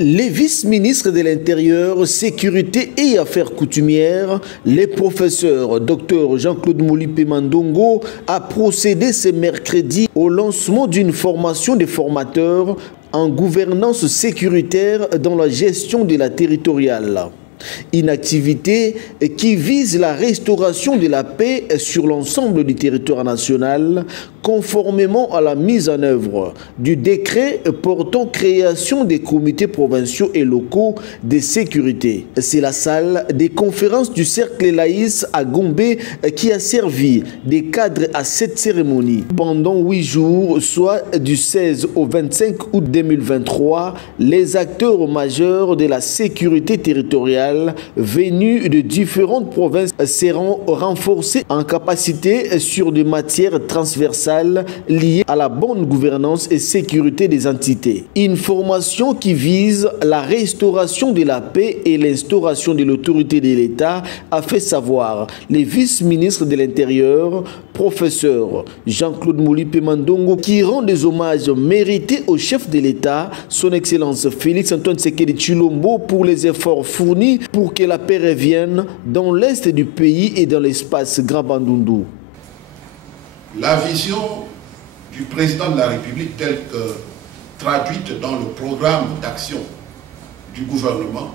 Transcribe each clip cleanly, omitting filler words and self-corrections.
Les vice-ministres de l'Intérieur, Sécurité et Affaires coutumières, les professeurs Dr Jean-Claude Moulipe Mandongo a procédé ce mercredi au lancement d'une formation des formateurs en gouvernance sécuritaire dans la gestion de la territoriale. Une activité qui vise la restauration de la paix sur l'ensemble du territoire national, conformément à la mise en œuvre du décret portant création des comités provinciaux et locaux de sécurité. C'est la salle des conférences du Cercle Laïs à Gombe qui a servi de cadre à cette cérémonie. Pendant 8 jours, soit du 16 au 25 août 2023, les acteurs majeurs de la sécurité territoriale venus de différentes provinces seront renforcés en capacité sur des matières transversales liées à la bonne gouvernance et sécurité des entités. Une formation qui vise la restauration de la paix et l'instauration de l'autorité de l'État, a fait savoir les vice-ministres de l'Intérieur, professeur Jean-Claude Moulipe Mandongo, qui rend des hommages mérités au chef de l'État, son Excellence Félix Antoine Tshisekedi Tshilombo, pour les efforts fournis pour que la paix revienne dans l'est du pays et dans l'espace Grand Bandundu. La vision du président de la République telle que traduite dans le programme d'action du gouvernement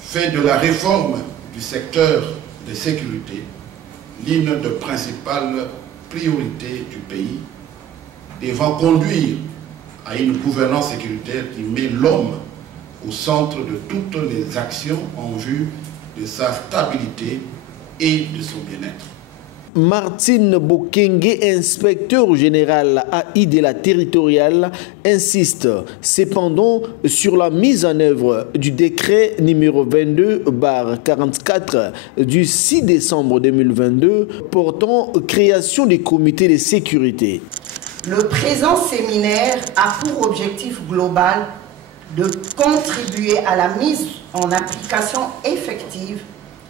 fait de la réforme du secteur de sécurité l'une de principales priorités du pays, devant conduire à une gouvernance sécuritaire qui met l'homme au centre de toutes les actions en vue de sa stabilité et de son bien-être. Martine Bokenge, inspecteur général AI de la territoriale, insiste cependant sur la mise en œuvre du décret numéro 22/44 du 6 décembre 2022 portant création des comités de sécurité. Le présent séminaire a pour objectif global de contribuer à la mise en application effective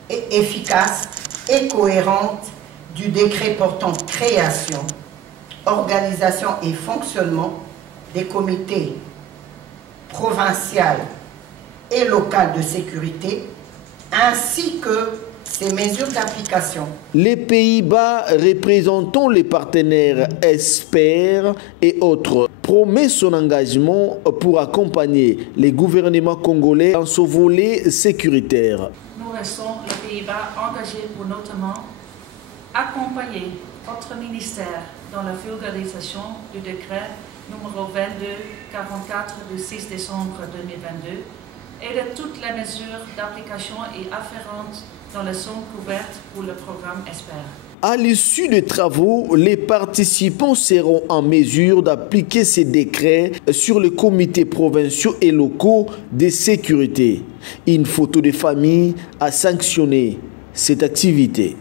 et efficace et cohérente du décret portant création, organisation et fonctionnement des comités provinciaux et locaux de sécurité, ainsi que ces mesures d'application. Les Pays-Bas, représentant les partenaires experts et autres, promet son engagement pour accompagner les gouvernements congolais dans ce volet sécuritaire. Nous restons, les Pays-Bas, engagés pour notamment accompagner votre ministère dans la vulgarisation du décret numéro 22/44 du 6 décembre 2022 et de toutes les mesures d'application et afférentes dans les zones couvertes pour le programme ESPER. À l'issue des travaux, les participants seront en mesure d'appliquer ces décrets sur les comités provinciaux et locaux de sécurité. Une photo de famille a sanctionné cette activité.